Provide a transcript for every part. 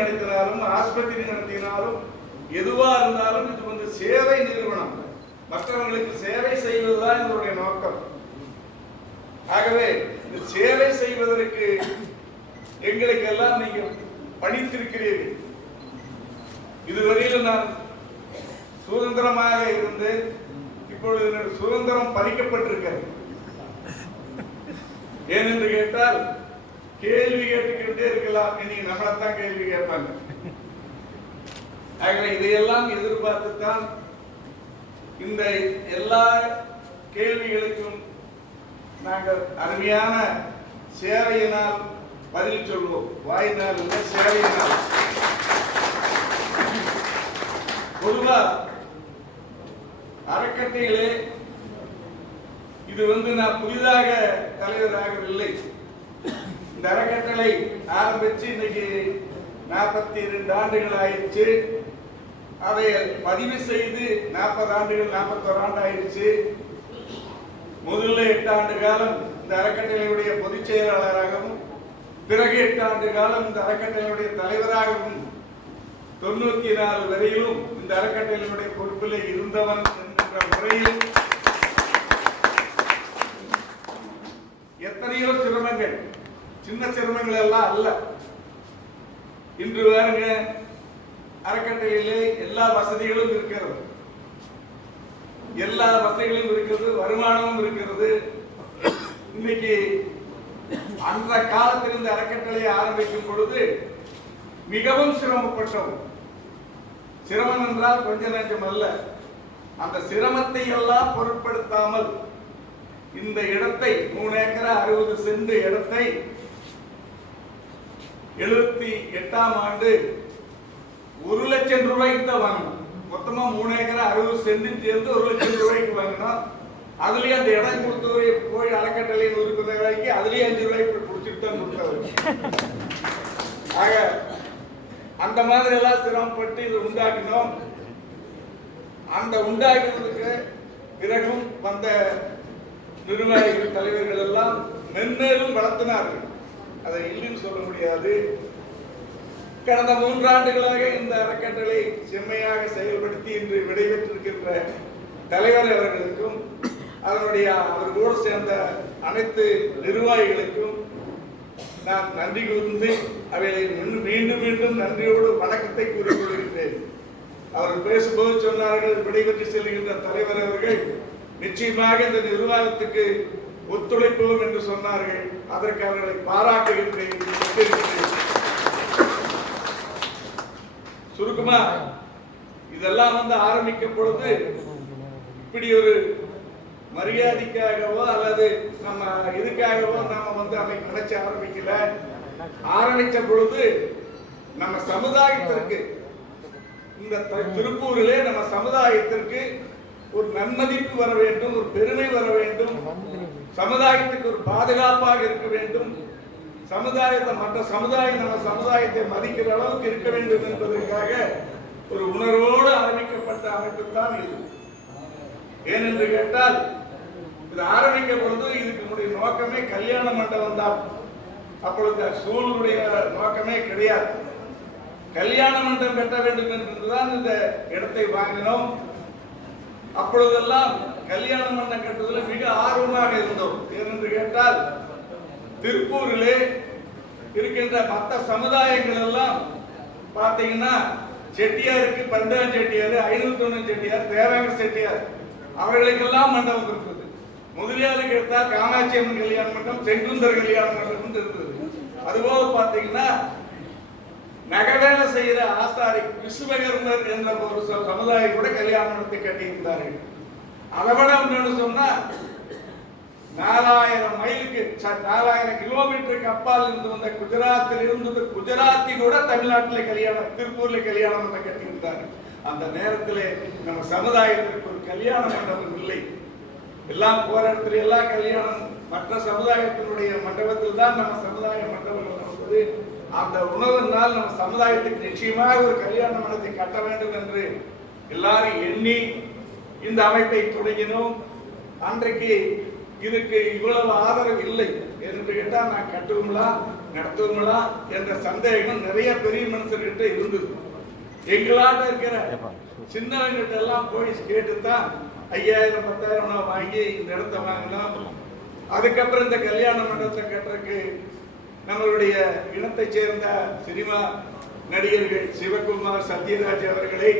நடத்தினாலும் ஆஸ்பத்திரி நடத்தினாலும் எதுவா இருந்தாலும் இது வந்து சேவை நிறுவனம், மற்றவர்களுக்கு சேவை செய்வதுதான் இதனுடைய நோக்கம். ஆகவே இந்த சேவை செய்வதற்கு எங்களுக்கெல்லாம் நீங்க பணித்திருக்கிறீர்கள். இதுவரையில் நான் சுதந்திரமாக இருந்து இப்பொழுது சுதந்திரம் பறிக்கப்பட்டிருக்கிறது. ஏனென்று கேட்டால் கேள்வி கேட்டுக்கிட்டே இருக்கலாம், இனி நம்மளைத்தான் கேள்வி கேட்பாங்க. ஆகவே இதையெல்லாம் எதிர்பார்த்துத்தான் இந்த எல்லா கேள்விகளுக்கும் நாங்கள் அருமையான சேவையினால் பதில் சொல்வோம். வாயினால் இல்லை, சேவையினால். பொதுவா அறக்கட்டைகளே இது வந்து நான் புதிதாக தலைவராகவில்லை. இந்த அறக்கட்டளை ஆரம்பிச்சு இன்னைக்கு 42 ஆண்டுகள் ஆயிடுச்சு. அதை பதிவு செய்து 40 ஆண்டுகள் 41 ஆண்டு ஆயிடுச்சு. முதல்ல 8 ஆண்டு காலம் இந்த அறக்கட்டளையுடைய பொதுச் செயலாளராகவும், பிறகு 8 ஆண்டு காலம் இந்த அறக்கட்டளையுடைய தலைவராகவும் 94 வரையிலும் இந்த அறக்கட்டளையுடைய பொறுப்பில் இருந்தவன் என்கின்ற முறையில் எத்தனையோ சிரமங்கள், சின்ன சிரமங்கள் எல்லாம் அல்ல. இன்று பாருங்க, அறக்கட்டளையிலே எல்லா வசதிகளும் இருக்கிறது, எல்லா வசதிகளும் இருக்கிறது, வருமானமும் இருக்கிறது. இன்னைக்கு அந்த காலத்தில் இந்த அறக்கட்டளையை ஆரம்பிக்கும் பொழுது மிகவும் சிரமப்பட்டோம். சிரமம் என்றால் கொஞ்ச நஞ்சம் அல்ல. அந்த சிரமத்தை எல்லாம் பொருட்படுத்தாமல் இந்த இடத்தை 3 ஏக்கரா 60 சென்ட் இடத்தை 78ஆம் ஆண்டு 1 லட்சம் ரூபாய்க்கு தான் வாங்கணும். மொத்தமா 3 ஏக்கரா 60 சென்ட் சேர்ந்து 1 லட்சம் ரூபாய்க்கு வாங்கினோம். அதுலயே அந்த இடம் கொடுத்தவரை போய் அறக்கட்டளையின் உறுப்பினராக்கி அதுலயே 5 ரூபாய்க்கு பிடிச்சிட்டு தான் கொடுத்தவர். ஆக அந்த மாதிரி எல்லாம் சிரமப்பட்டு இதை உண்டாக்கினோம். அந்த உண்டாக்குறதுக்கு பிறகும் வந்த நிர்வாகிகள், தலைவர்கள் எல்லாம் மென்மேலும் வளர்த்தினார்கள். அதை இல்லைன்னு சொல்ல முடியாது. கடந்த 3 ஆண்டுகளாக இந்த அறக்கட்டளை செம்மையாக செயல்படுத்தி இன்று விடைபெற்றிருக்கின்ற தலைவர் அவர்களுக்கும் அதனுடைய அவர்களோடு சேர்ந்த அனைத்து நிர்வாகிகளுக்கும் நான் நன்றி கூர்ந்து அவைகளை மீண்டும் மீண்டும் நன்றியோடு வணக்கத்தை கூறிக்கொள்கிறேன். அவர்கள் பேசும்போது சொன்னார்கள், விடைபெற்று செல்கின்ற தலைவர் அவர்கள் நிச்சயமாக இந்த நிர்வாகத்துக்கு ஒத்துழைப்போம் என்று சொன்னார்கள். அதற்கு அவர்களை பாராட்டுகின்றேன். சுருக்கமா இதெல்லாம் வந்து ஆரம்பிக்கும் பொழுது இப்படி ஒரு மரியாதைக்காகவோ அல்லது நம்ம இதுக்காகவோ நாம வந்து அன்னைக்கு நினைச்சு ஆரம்பிக்கல. ஆரம்பிச்ச பொழுது நம்ம சமுதாயத்திற்கு, இந்த திருப்பூரிலே நம்ம சமுதாயத்திற்கு ஒரு நன்மதிப்பு வர வேண்டும், ஒரு பெருமை வர வேண்டும், சமுதாயத்துக்கு ஒரு பாதுகாப்பாக இருக்க வேண்டும், சமுதாயத்தை மற்ற சமுதாயம் நம்ம சமுதாயத்தை மதிக்கிற அளவுக்கு இருக்க வேண்டும் என்பதற்காக ஒரு உணர்வோடு ஆரம்பிக்கப்பட்ட அமைப்பு தான் இது. ஏனென்று கேட்டால் இது ஆரம்பிக்க பொழுது இதுக்கு நோக்கமே கல்யாண மண்டபம் தான். அப்பொழுது சூழலுடைய நோக்கமே கிடையாது. கல்யாண மண்டபம் கட்ட வேண்டும் என்றுதான் இந்த இடத்தை வாங்கினோம். அப்பொழுதெல்லாம் கல்யாண மண்டபம் கட்டுவதில் மிக ஆர்வமாக இருந்தோம். ஏனென்று கேட்டால் திருப்பூரிலே இருக்கின்ற மற்ற சமுதாயங்கள் எல்லாம் பார்த்தீங்கன்னா செட்டியாருக்கு பண்டான் செட்டியார், 501 செட்டியார், தேவாங்கர் செட்டியார் அவர்களுக்கெல்லாம் மண்டபம் இருந்தது. முதலியாருக்கு எடுத்தால் காமாட்சி அம்மன் கல்யாண மண்டபம், செங்குந்தர் கல்யாண மண்டபம் இருந்தது. அதுபோல பார்த்தீங்கன்னா நகவேலை செய்கிற ஆசாரி விஸ்வகர்மர் என்ற ஒரு சமுதாயம் கூட கல்யாண மண்டபத்தை கட்டியிருந்தார்கள். அதை விட ஒன்று சொன்னா 4000 மைலுக்கு 4000 கிலோமீட்டருக்கு அப்பால் இருந்து வந்த குஜராத்தில் இருந்து குஜராத்தி கூட தமிழ்நாட்டில் கல்யாணம், திருப்பூர்ல கல்யாண மண்டபம் கட்டியிருந்தார்கள். அந்த நேரத்தில் நம்ம சமுதாயத்திற்கு ஒரு கல்யாண மண்டபம் இல்லை. எல்லாம் போற இடத்துல எல்லாம் கல்யாணம் மற்ற சமுதாயத்தினுடைய மண்டபத்தில் தான் நம்ம சமுதாய மண்டபம் நடந்தது. அந்த உணர்வினால் நம்ம சமுதாயத்துக்கு நிச்சயமாக ஒரு கல்யாண மண்டபத்தை கட்ட வேண்டும் என்று எல்லாரும் எண்ணி இந்த அமைப்பை தொடங்கினோம். அன்றைக்கு இதுக்கு இவ்வளவு ஆதரவு இல்லை என்று கேட்டால் நான் கட்டுவோம்லாம் நடத்துவங்களா என்ற சந்தேகம் நிறைய பெரிய மனுஷர்கிட்ட இருந்தது. எங்களாட்ட இருக்கிற சின்னவங்கிட்ட எல்லாம் போய் கேட்டுத்தான் 5000 10,000 வாங்கி இந்த இடத்த வாங்கினோம். அதுக்கப்புறம் இந்த கல்யாண மண்டபத்தை கட்டுறதுக்கு நம்மளுடைய இனத்தை சேர்ந்த சினிமா நடிகர்கள் சிவகுமார், சத்யராஜ் அவர்களை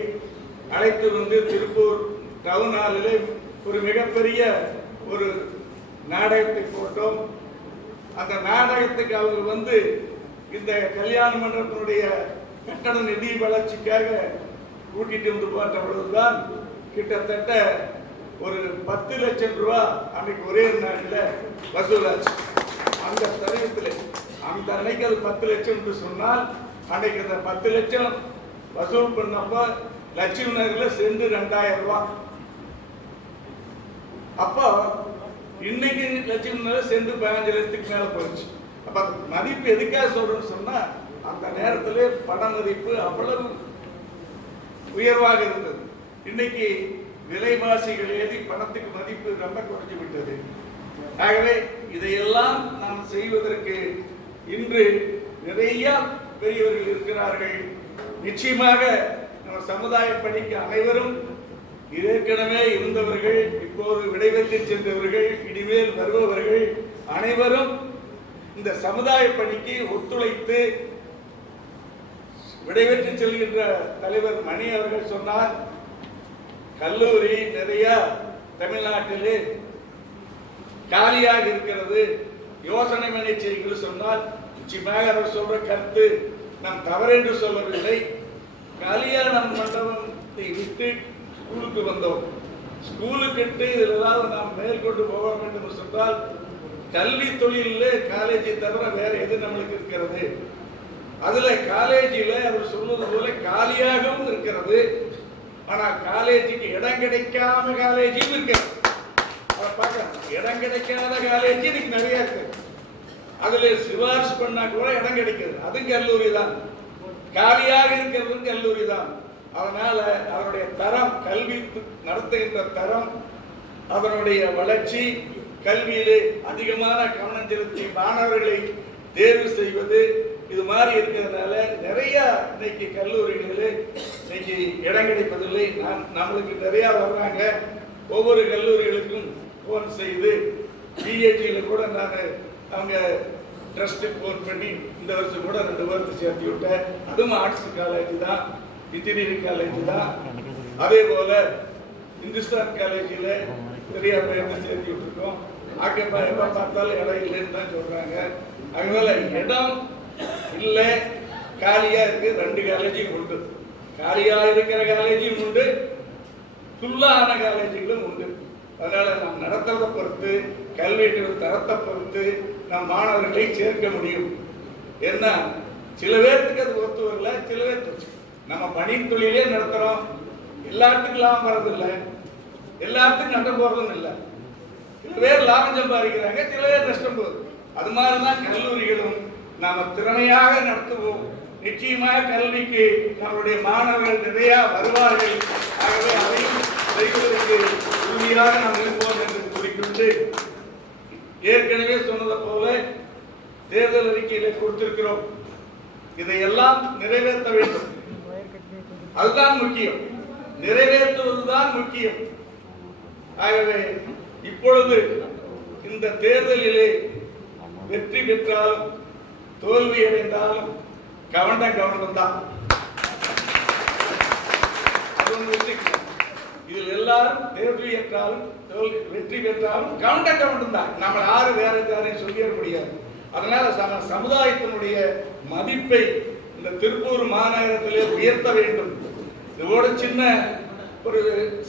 அழைத்து வந்து திருப்பூர் டவுன் ஹாலிலே ஒரு மிகப்பெரிய ஒரு நாடகத்தை போட்டோம். அந்த நாடகத்துக்கு அவங்க வந்து இந்த கல்யாண மண்டபத்தினுடைய கட்டண நிதி வளர்ச்சிக்காக கூட்டிட்டு வந்து பார்த்த பொழுதுதான் கிட்டத்தட்ட ஒரு 10 லட்சம் ரூபாய் அன்னைக்கு ஒரே நாளில் வசூலாச்சு. அந்த சமயத்தில் அந்த அன்னைக்கு அது 10 லட்சம் என்று சொன்னால் அன்னைக்கு அந்த 10 லட்சம் வசூல் பண்ணப்ப லட்சுமி நகர்ல சென்று 2000 ரூபாய். அப்போ இன்னைக்கு லட்சுமி நகர் சென்று 15 லட்சத்துக்கு மேல போயிடுச்சு. அப்ப மதிப்பு எதுக்காக சொல்றேன்னு சொன்னா அந்த நேரத்திலே பண மதிப்பு அவ்வளவு உயர்வாக இருந்தது. இன்னைக்கு விலைவாசிகள் ஏறி பணத்துக்கு மதிப்பு ரொம்ப குறைஞ்சு விட்டது. ஆகவே இதையெல்லாம் நாம் செய்வதற்கு இன்று நிறைய பெரியவர்கள் இருக்கிறார்கள். நிச்சயமாக நம்ம சமுதாய பணிக்கு அனைவரும் ஏற்கனவே இருந்தவர்கள், இப்போது விடைபெற்று சென்றவர்கள், இனிமேல் வருபவர்கள் அனைவரும் இந்த சமுதாய பணிக்கு ஒத்துழைத்து விடைபெற்று செல்கின்ற தலைவர் மணி அவர்கள் சொன்னார், கல்லூரி நிறைய தமிழ்நாட்டிலே காலியாக இருக்கிறது, யோசனை மனை செய்கிறது சொன்னால் நிச்சயமாக அவர் சொல்ற கருத்து நாம் தவறென்று சொல்லவில்லை. கல்யாண மண்டபத்தை விட்டு ஸ்கூலுக்கு வந்தோம். ஸ்கூலுக்கு இதில் ஏதாவது நாம் மேற்கொண்டு போக வேண்டும் சொன்னால் கல்வி தொழிலே காலேஜை தவிர வேற எது நம்மளுக்கு இருக்கிறது? அதுல காலேஜில் அவர் சொல்வது போல காலியாகவும் இருக்கிறது. ஆனா காலேஜுக்கு இடம் கிடைக்காம காலேஜும் இருக்கிறது. இடம் கிடைக்காத காலேஜ் இன்னைக்கு நிறைய இருக்கு. அதுல சிபாரிசு பண்ணா கூட இடம் கிடைக்கிறது, அதுவும் கல்லூரி தான். காலியாக இருக்கிறது கல்லூரி தான். அதனால அதனுடைய தரம், கல்வி நடத்துகின்ற தரம், அதனுடைய வளர்ச்சி, கல்வியிலே அதிகமான கவனம் செலுத்தி மாணவர்களை தேர்வு செய்வது, இது மாதிரி இருக்கிறதுனால நிறைய இன்னைக்கு கல்லூரிகளிலே இன்னைக்கு இடம் கிடைப்பதில்லை. நம்மளுக்கு நிறைய வர்றாங்க. ஒவ்வொரு கல்லூரிகளுக்கும் போன் செய்து பிஹெச்ல கூட நான் அவங்க ட்ரஸ்ட்டுக்கு போன் பண்ணி இந்த வருஷம் கூட 2 பேருக்கு சேர்த்து விட்டேன். அதுவும் ஆர்ட்ஸ் காலேஜ் தான், இன்ஜினியரிங் காலேஜ் தான். அதே போல இந்துஸ்தான் காலேஜில் நிறைய பேருக்கு சேர்த்து விட்டுருக்கோம். ஆக்கப்பா எப்போ பார்த்தாலும் இடம் இல்லைன்னு தான் சொல்றாங்க. அதனால இடம் இல்லை, காலியா இருக்கு. 2 காலேஜும் உண்டு. காலியா இருக்கிற காலேஜும் உண்டு, ஃபுல்லான காலேஜுகளும் உண்டு. அதனால நாம் நடத்துறதை பொறுத்து, கல்வியின் தரத்தை பொறுத்து நம் மாணவர்களை சேர்க்க முடியும். என்ன சில பேருக்கு அது ஒத்து வரல, சில பேருக்கு நம்ம பணி தொழிலே நடத்துறோம். எல்லாத்துக்கும் லாபம் வர்றதில்லை, எல்லாத்துக்கும் நட்டம் போறதும் இல்லை. சில பேர் லாபம் சம்பாதிக்கிறாங்க, சில பேர் நஷ்டம் போகுது. அது மாதிரிதான் கல்லூரிகளும் நாம திறமையாக நடத்துவோம். நிச்சயமாக கல்விக்கு நம்முடைய மாணவர்கள் நிறைய வருவார்கள். ஆகவே அதையும் செய்வதற்கு உறுதியாக நாம் இருப்போம் என்று கூறிக்கொண்டு, ஏற்கனவே சொன்னதை போல தேர்தல் அறிக்கையில கொடுத்திருக்கிறோம். இதையெல்லாம் நிறைவேற்ற வேண்டும். அதுதான் முக்கியம், நிறைவேற்றுவதுதான் முக்கியம். ஆகவே இப்பொழுது இந்த தேர்தலிலே வெற்றி பெற்றாலும் தோல்வி அடைந்தாலும் கவனம் தான். இதில் எல்லாரும் தேர்வு ஏற்றாலும் வெற்றி பெற்றாலும் கவனம் தான். நம்ம யாரும் வேற யாரையும் சொல்லிட முடியாது. அதனால சமுதாயத்தினுடைய மதிப்பை இந்த திருப்பூர் மாநகரத்திலே உயர்த்த வேண்டும். இதோட சின்ன ஒரு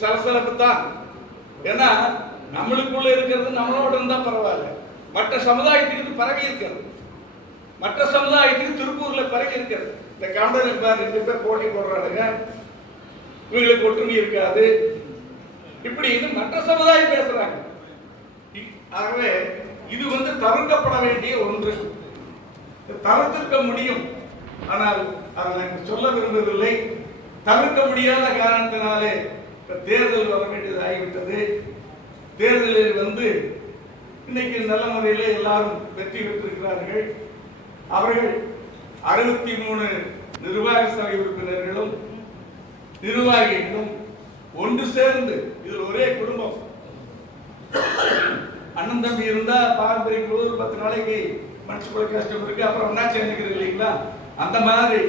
சலசலப்பு தான். ஏன்னா நம்மளுக்குள்ள இருக்கிறது நம்மளோட இருந்தா பரவாயில்ல, மற்ற சமுதாயத்துக்கு பரவி இருக்கிறது. மற்ற சமுதாயத்துக்கு திருப்பூர்ல பரவி இருக்கிறது. இந்த கவுண்டர் 2 பேர் போட்டி போடுறாங்க, இவங்களுக்கு ஒற்றுமை இருக்காது, இப்படின்னு மற்ற சமுதாயம் பேசுறாங்க. ஆகவே இது தவிர்க்கப்பட வேண்டிய ஒன்று. தவிர்த்திருக்க முடியும், ஆனால் அதை நான் சொல்ல விரும்பவில்லை. தவிர்க்க முடியாத காரணத்தினாலே தேர்தல் வர வேண்டியது ஆகிவிட்டது. தேர்தலில் இன்னைக்கு நல்ல முறையில் எல்லாரும் வெற்றி பெற்றிருக்கிறார்கள். அவர்கள் 63 நிர்வாக சபை உறுப்பினர்களும் நிர்வாகிகளும் ஒன்று சேர்ந்து, இதில் ஒரே குடும்பம், அண்ணன் தம்பி இருந்தா பாரம்பரிய ஒரு 10 நாளைக்கு மனசுக்குள்ள கஷ்டம் இருக்கு, அப்புறம் ஒன்னா சேர்ந்துக்கிறது இல்லைங்களா? அந்த மாதிரி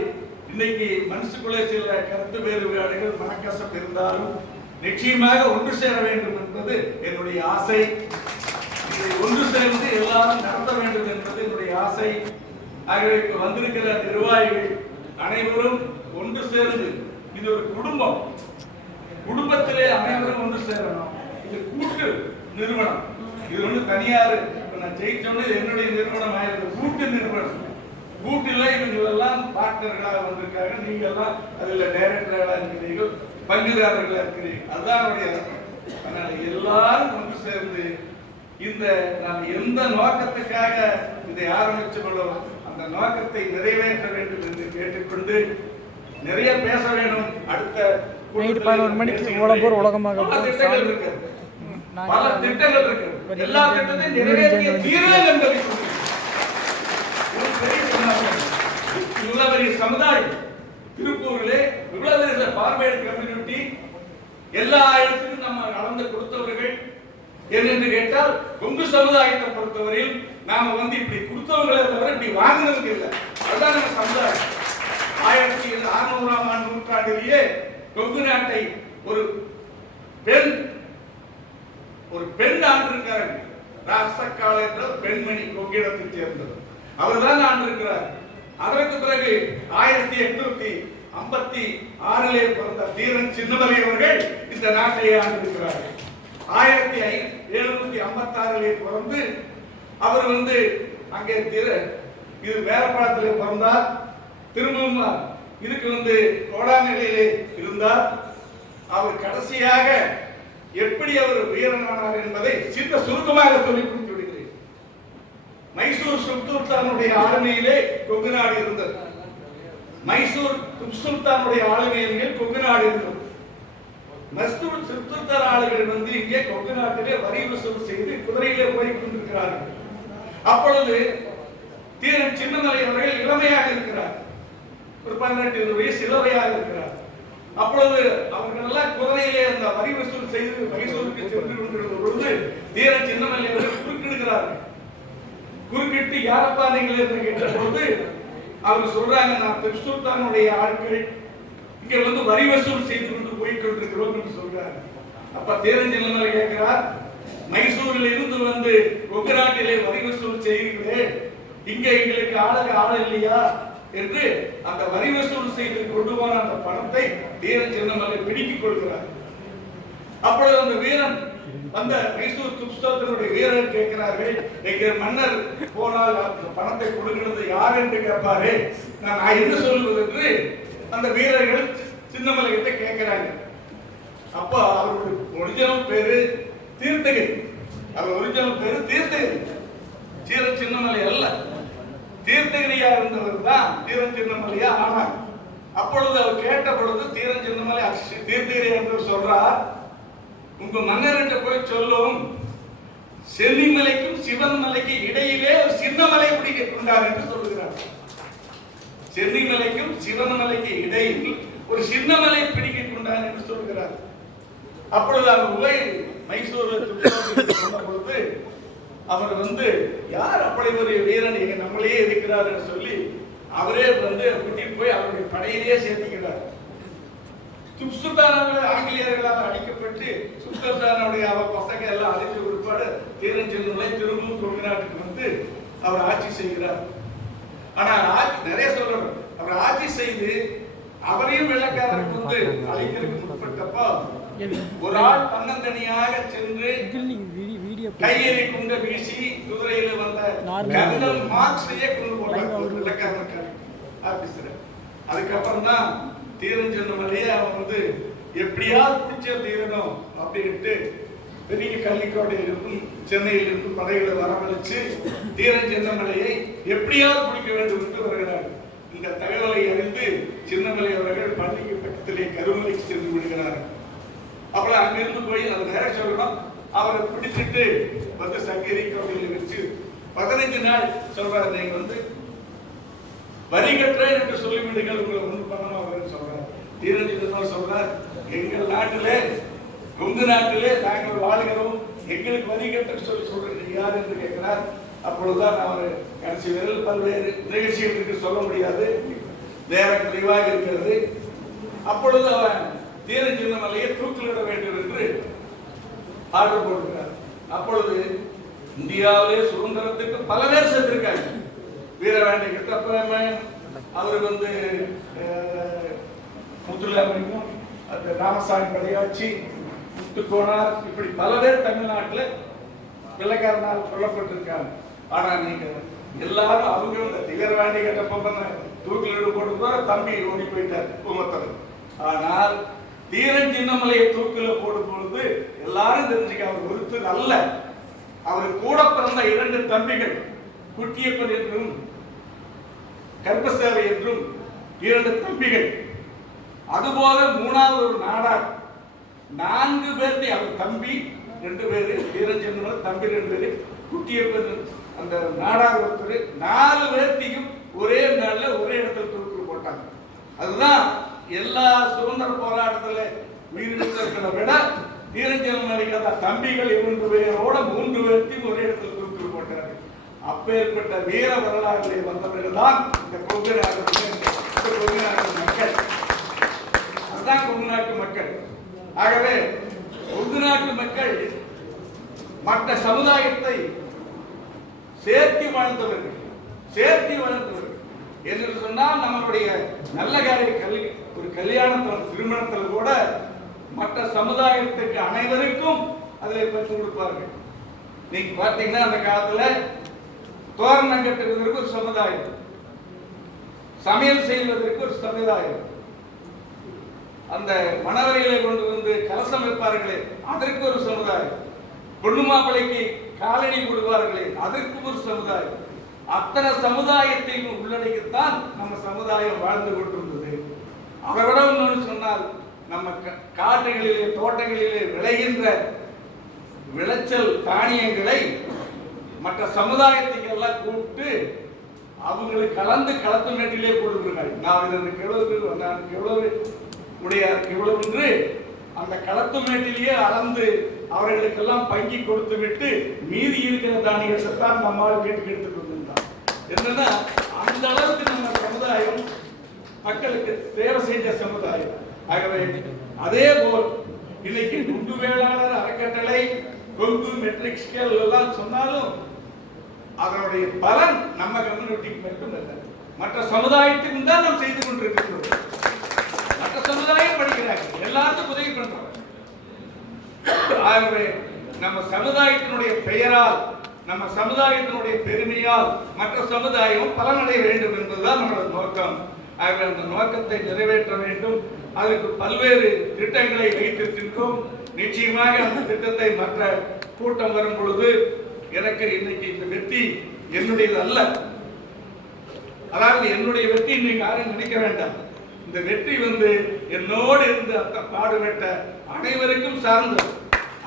இன்னைக்கு மனசுக்குள்ளே சில கருத்து வேறுபாடுகள் மனக்கசப்பு இருந்தாலும் நிச்சயமாக ஒன்று சேர வேண்டும் என்பது என்னுடைய ஆசை. இதை ஒன்று சேர்ந்து எல்லாரும் நடத்த வேண்டும் என்பது என்னுடைய ஆசை. ஆகவே வந்திருக்கிற நிர்வாகிகள் அனைவரும் ஒன்று சேர்ந்து, இது ஒரு குடும்பம், குடும்பத்திலே அனைவரும் ஒன்று சேரணும். இது கூட்டு நிறுவனம், இது ஒன்று தனியார். நான் ஜெயிச்சோன்னு என்னுடைய நிறுவனம் ஆயிரம் கூட்டு நிறுவனம். கூட்டில் இவங்க எல்லாம் பார்ட்னர்களாக வந்திருக்காங்க, நீங்க எல்லாம் அதில் டைரக்டர்களாக இருக்கிறீர்கள், பங்குதாரர்களாக இருக்கிறீர்கள். அதுதான் அவருடைய அர்த்தம். அதனால எல்லாரும் ஒன்று சேர்ந்து இந்த நாம் எந்த நோக்கத்துக்காக இதை ஆரம்பிச்சோமோ அந்த நோக்கத்தை நிறைவேற்ற வேண்டும் என்று கேட்டுக்கொண்டு, நிறைய பேச வேண்டும். அடுத்த 11 மணிக்கு உலகமாக பல திட்டங்கள் இருக்கு, எல்லா திட்டத்தையும் நிறைவேற்றிய தீர்வு என்பதை இவ்வளவு பெரிய சமுதாயம் திருப்பூரிலே, இவ்வளவு பெரிய பார்வையர் கம்யூனிட்டி, எல்லா இடத்துக்கும் நம்ம கலந்து கொடுத்தவர்கள் என்று கேட்டால், கொங்கு சமுதாயத்தை பொறுத்தவரையில் நாம இப்படி கொடுத்தவர்களை தவிர இப்படி வாங்கினது இல்லை. அதுதான் நம்ம சமுதாயம். 1600ஆம் ஆண்டு நூற்றாண்டிலேயே கொங்கு நாட்டை ஒரு பெண் ஆண்டிருக்கிறார். ராசக்கால என்ற பெண்மணி கொங்கிடத்தை சேர்ந்தது, அவர்தான் ஆண்டிருக்கிறார். அதற்கு பிறகு 1856 பிறந்த தீரன் சின்னமலை அவர்கள் இந்த நாட்டை ஆண்டிருக்கிறார்கள். 1756 பிறந்து அவர் அங்கே இது மேலப்பாளத்திலே பிறந்தார். திரும்பவும் இதுக்கு கோடாநிலையிலே இருந்தார். அவர் கடைசியாக எப்படி அவர் வீரனானார் என்பதை சின்ன சுருக்கமாக சொல்லி கொடுத்து விடுகிறேன். மைசூர் சுல்தானுடைய ஆளுமையிலே கொங்கு நாடு இருந்தது. மைசூர் சுல்தானுடைய ஆளுமையில் கொங்கு நாடு இருந்தது. மைசூர் சுல்தான் ஆளுகள் இங்கே கொங்கு நாட்டிலே வரி வசூல் செய்து குதிரையிலே போய் கொண்டிருக்கிறார்கள். அப்பொழுது தீரன் சின்னமலை அவர்கள் இளமையாக இருக்கிறார், ஒரு 18 வயசு இளமையாக இருக்கிறார். அப்பொழுது அவர்கள் எல்லாம் குதிரையிலே அந்த வரி வசூல் செய்து மைசூருக்கு சென்று கொண்டிருந்த பொழுது தீரன் சின்னமலை அவர்கள் குறுக்கிடுகிறார்கள். குறுக்கிட்டு யாரப்பா நீங்கள் என்று கேட்ட பொழுது அவங்க சொல்றாங்க, நான் திப்பு சுல்தானுடைய ஆட்கள் இங்க வரி வசூல் செய்து கொண்டு போய் கொண்டிருக்கிறோம் என்று சொல்றாங்க. அப்ப தீரன் சின்னமலை கேட்கிறார், மைசூரில் இருந்து கொங்கு நாட்டிலே வரி வசூல் செய்கிறீர்களே, இங்க எங்களுக்கு ஆள் இல்லையா என்று அந்த வரி வசூல் செய்து கொண்டு போன அந்த பணத்தை தீரன் சின்னமலை பிடிக்கிக் கொள்கிறார். அப்பொழுது அந்த வீரன் அந்த மைசூர் சுல்தானுடைய வீரர் கேட்கிறார்கள், எங்க மன்னர் போனால் அந்த பணத்தை கொடுக்கிறது யார் என்று கேட்பாரு, நான் என்ன சொல்லுவது என்று அந்த வீரர்கள் சின்னமலை கிட்ட கேட்கிறாங்க. அப்ப அவருடைய ஒரிஜினல் பேரு தீர்த்தகிரி, அவர் ஒரிஜினல் பேரு தீர்த்தகிரி, தீரன் சின்னமலை அல்ல. தீர்த்தகிரியா இருந்தவர் தான் தீரன் சின்னமலையா ஆனார். அப்பொழுது அவர் கேட்ட பொழுது தீரன் சின்னமலை தீர்த்தகிரி என்று சொல்றார், உங்க மன்னர்கிட்ட போய் சொல்லும், சென்னிமலைக்கும் சிவன் மலைக்கு இடையிலே ஒரு சின்னமலை பிடிக்க கொண்டார் என்று சொல்லுகிறார். சென்னிமலைக்கும் சிவன் மலைக்கு இடையில் ஒரு சின்னமலை பிடிக்க கொண்டார் என்று சொல்கிறார். அப்பொழுது அவர் போய் மைசூரில் சொன்ன பொழுது அவர் யார் அப்படி ஒரு வீரன் எங்க நம்மளே இருக்கிறார் என்று சொல்லி அவரே கூட்டிட்டு போய் அவருடைய படையிலேயே சேர்த்துக்கிறார். திப்பு சுல்தான் ஆங்கிலேயர்களால் அடிக்கப்பட்டு சுல்தானுடைய அவர் பசங்க எல்லாம் அழைத்து கொடுப்பாடு தீரன் சின்னமலை திரும்பவும் கொங்கு நாட்டுக்கு அவர் ஆட்சி செய்கிறார். ஆனா நிறைய சொல்றார், அவர் ஆட்சி செய்து அவரையும் வெள்ளக்காரருக்கு அழைக்கிறதுக்கு முற்பட்டப்போ ஒரு ஆள் தன்னந்தனியாக சென்று கையெறி குண்ட வீசி குதிரையில வந்த கர்னல் மார்க்ஸையே கொண்டு போனார் வெள்ளக்காரனுக்கு ஆபீசர். அதுக்கப்புறம் தான் தீரன் சின்னமலையை அவன் எப்படியாவது பிடிச்ச தீரணும் அப்படின்ட்டு பெரிய கள்ளிக்கோட்டையிலிருந்தும் சென்னையிலிருந்து படைகளை வரவழைச்சு தீரன் சின்னமலையை எப்படியாவது பிடிக்க வேண்டும் என்று வருகிறார். இந்த தகவலை அறிந்து சின்னமலை அவர்கள் பள்ளிக்கு பக்கத்திலே கருமலைக்கு சென்று விடுகிறார். அப்புறம் அங்கிருந்து போய் அது நேர சொல்லணும், அவரை பிடிச்சிட்டு சங்கரி கோட்டையில் வச்சு 15 நாள் சொல்றாரு, நீங்க வரி கட்டுறேன் என்று சொல்லிவிடுங்கள், உங்களை ஒன்று பண்ணணும் சொல்றார். தீரன் சொல்றார், எங்கள் நாட்டிலே கொங்கு நாட்டிலே நாங்கள் வாழ்கிறோம், எங்களுக்கு வரி கட்ட சொல்றது யார் என்று கேட்கிறார். அப்பொழுதுதான் அவர் கடைசி வரையில் பல்வேறு நிகழ்ச்சிகளுக்கு சொல்ல முடியாது, நேரம் குறைவாக இருக்கிறது. அப்பொழுது அவன் தீரன் சின்னமலையை தூக்கிலிட வேண்டும் என்று ஆர்டர் போட்டிருக்கிறார். அப்பொழுது இந்தியாவிலே சுதந்திரத்துக்கு பல பேர் செத்துருக்காங்க. வீரவேண்டை கிட்டப்ப அவர் முத்துலாமணியும் அந்த ராமசாமி படையாச்சி முத்துக்கோனார், இப்படி பல பேர் தமிழ்நாட்டில் வெள்ளைக்காரனால் கொல்லப்பட்டிருக்காங்க. ஆனா நீங்க எல்லாரும் அவங்க வீரவேண்டை கிட்டப்ப தூக்கிலிட போட்டு தம்பி ஓடி போயிட்டார் குமத்தர். ஆனால் தீரன் சின்னமலையை தூக்கில போடும் பொழுது எல்லாரும் தெரிஞ்சுக்க அவர் ஒருத்தர் அல்ல, அவர் கூட பிறந்த 2 தம்பிகள் குட்டியப்பன் என்றும் கர்ப்பசேவை என்றும் 2 தம்பிகள், அதுபோல 3வது ஒரு நாடார் 4 பேர்த்தை அவர் தம்பி 2 பேரு, தீரன் சின்னமலை தம்பி 2 பேரு, குட்டியப்பன் அந்த நாடார் ஒருத்தர் 4 பேர்த்தையும் ஒரே நாள்ல ஒரே இடத்துல தூக்கில் போட்டாங்க. அதுதான் எல்லா சுதந்திர போராட்டத்துல உயிரிழந்தவர்களை விட தீரன் சின்னமலைக்கு அந்த தம்பிகள் 2 பேரோட 3 பேர்த்தையும் ஒரே இடத்துல தூக்கில் போட்டாங்க. அப்பேற்பட்ட வீர வரலாறுகளை வந்தவர்கள் தான் இந்த கொங்கு நாட்டு மக்கள். அதுதான் கொங்கு நாட்டு மக்கள். ஆகவே கொங்கு நாட்டு மக்கள் மற்ற சமுதாயத்தை சேர்த்தி வாழ்ந்தவர்கள் என்று சொன்னால் நம்மளுடைய நல்ல காரிய ஒரு கல்யாணத்தில் திருமணத்தில் கூட மற்ற சமுதாயத்துக்கு அனைவருக்கும் அதில் பெற்று கொடுப்பார்கள். நீங்க பார்த்தீங்கன்னா அந்த காலத்துல தோரணம் கட்டுவதற்கு ஒரு சமுதாயம், சமையல் செய்வதற்கு ஒரு சமுதாயம், அந்த மணவரையிலே கொண்டு வந்து கலசம் வைப்பார்களே அதற்கு ஒரு சமுதாயம், பொண்ணு மாப்பிளைக்கு காலணி போடுவார்களே அதற்கு ஒரு சமுதாயம். அத்தனை சமுதாயத்தையும் உள்ளடக்கித்தான் நம்ம சமுதாயம் வாழ்ந்து கொண்டிருந்தது. அதை விட இன்னொன்று சொன்னால், நம்ம காட்டுகளிலே தோட்டங்களிலே விளைகின்ற விளைச்சல் தானியங்களை மற்ற சமுதாயத்துக்கு எல்லாம் கூப்பிட்டு அவங்களுக்கு கலந்து களத்து மேட்டிலே கொடுக்கிறார்கள். நான் கிழவு உடையாருக்கு இவ்வளவு என்று அந்த களத்து மேட்டிலேயே அளந்து அவர்களுக்கெல்லாம் பங்கி கொடுத்து விட்டு மீதி இருக்கிற தானியத்தை தான் நம்மால் வீட்டுக்கு எடுத்துட்டு வந்திருந்தான். என்னன்னா அந்த அளவுக்கு நம்ம சமுதாயம் மக்களுக்கு சேவை செஞ்ச சமுதாயம். ஆகவே அதே போல் இன்னைக்கு குண்டு வேளாளர் அறக்கட்டளை கொங்கு மெட்ரிக் ஸ்கேல் எல்லாம் சொன்னாலும் அதனுடைய பலன் நம்ம கம்யூனிட்டிக்கு மட்டுமல்ல, மற்ற சமுதாயத்துக்கும் தான் நாம் செய்து கொண்டிருக்கிறோம். மற்ற சமுதாயம் படிக்கிறாங்க, எல்லாருக்கும் உதவி பண்றோம். ஆகவே நம்ம சமுதாயத்தினுடைய பெயரால், நம்ம சமுதாயத்தினுடைய பெருமையால் மற்ற சமுதாயம் பலனடைய வேண்டும் என்பதுதான் நம்மளோட நோக்கம். ஆகவே அந்த நோக்கத்தை நிறைவேற்ற வேண்டும். அதற்கு பல்வேறு திட்டங்களை வைத்திருக்கின்றோம். நிச்சயமாக அந்த திட்டத்தை மற்ற கூட்டம் வரும் பொழுது எனக்கு இன்னைக்கு இந்த வெற்றி என்னுடையது அல்ல, அதாவது என்னுடைய வெற்றி இன்னைக்கு யாரும் நினைக்க வேண்டாம். இந்த வெற்றி என்னோடு இருந்து பாடுபட்ட அனைவருக்கும் சார்ந்தது,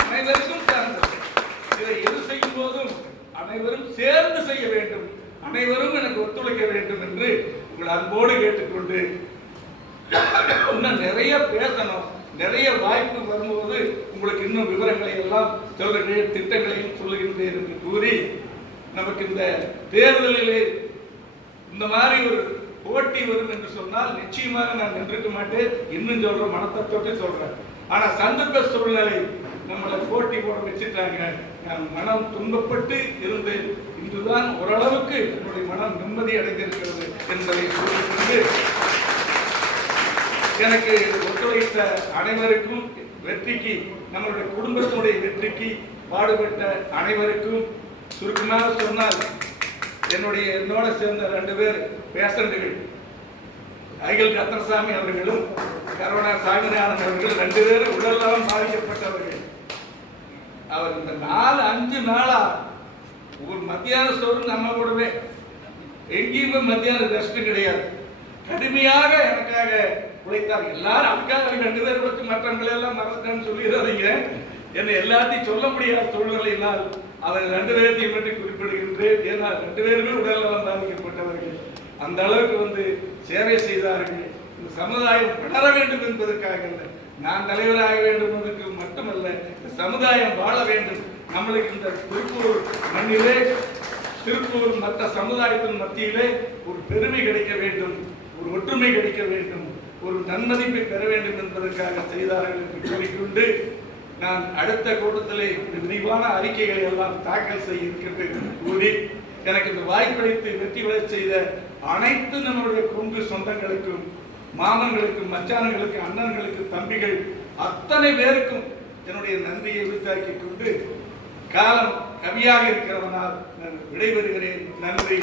அனைவருக்கும் சார்ந்தது. இதை எது செய்யும் போதும் அனைவரும் சேர்ந்து செய்ய வேண்டும், அனைவரும் எனக்கு ஒத்துழைக்க வேண்டும் என்று உங்கள் அன்போடு கேட்டுக்கொண்டு, இன்னும் நிறைய பேசணும், நிறைய வாய்ப்பு வரும்போது உங்களுக்கு இன்னும் விவரங்களை எல்லாம் சொல்லுகிறேன், திட்டங்களையும் சொல்லுகின்றேன் என்று கூறி, நமக்கு இந்த தேர்தலிலே இந்த மாதிரி ஒரு போட்டி வரும் என்று சொன்னால் நிச்சயமாக நான் நின்றுக்க மாட்டேன். இன்னும் சொல்றேன், மனத்தை தொட்டு சொல்றேன். ஆனா சந்தர்ப்ப சூழ்நிலை நம்மளை போட்டி போட வச்சுட்டாங்க. நான் மனம் துன்பப்பட்டு இருந்து இன்றுதான் ஓரளவுக்கு என்னுடைய மனம் நிம்மதி அடைந்திருக்கிறது என்பதை சொல்லிக்கொண்டு, எனக்கு ஒத்துழைத்த அனைவருக்கும் வெற்றிக்கு, நம்மளுடைய குடும்பத்தினுடைய வெற்றிக்கு பாடுபட்ட அனைவருக்கும், சுருக்கமாக சொன்னால் என்னோட சேர்ந்த 2 பேர் பேஷண்டுகள், ஐகல் கத்தரசாமி அவர்களும் கரோனா சாமிநாதன் அவர்கள் 2 பேரும் உடல் நலம் பாதிக்கப்பட்டவர்கள். அவர் இந்த 4-5 நாளா ஒரு மத்தியான சோறு நம்ம கூடவே, எங்கேயுமே மத்தியான ரெஸ்ட் கிடையாது, கடுமையாக எனக்காக உழைத்தார். எல்லாரும் அதுக்காக 2 பேர் பற்றி மற்றவங்களை எல்லாம் மறந்துட்டான்னு சொல்லிடாதீங்க, என்னை எல்லாத்தையும் சொல்ல முடியாத சூழ்நிலையினால் அவர் 2 பேரையும் பற்றி குறிப்பிடுகின்றேன். ஏன்னா 2 பேருமே உடல் நலம் பாதிக்கப்பட்டவர்கள். அந்த அளவுக்கு வந்து சேவை செய்தார்கள். இந்த சமுதாயம் வளர வேண்டும் என்பதற்காக அல்ல, நான் தலைவராக வேண்டும் என்பதற்கு மட்டுமல்ல, இந்த சமுதாயம் வாழ வேண்டும். நம்மளுக்கு இந்த திருப்பூர் மண்ணிலே, திருப்பூர் மற்ற சமுதாயத்தின் மத்தியிலே ஒரு பெருமை கிடைக்க வேண்டும், ஒரு ஒற்றுமை கிடைக்க வேண்டும், ஒரு நன்மதிப்பை பெற வேண்டும் என்பதற்காக செய்தார்கள் என்று கூறிக்கொண்டு, நான் அடுத்த கூட்டத்திலே விரிவான அறிக்கைகளை எல்லாம் தாக்கல் செய்ய இருக்கின்றேன் கூறி, எனக்கு இந்த வாய்ப்பளித்து வெற்றி பெற செய்த அனைத்து நம்முடைய கொங்கு சொந்தங்களுக்கும், மாமன்களுக்கும், மச்சான்களுக்கு, அண்ணன்களுக்கு, தம்பிகள் அத்தனை பேருக்கும் என்னுடைய நன்றியை உரித்தாக்கிக் கொண்டு, காலம் கவியாக இருக்கிறவனால் நான் விடைபெறுகிறேன். நன்றி.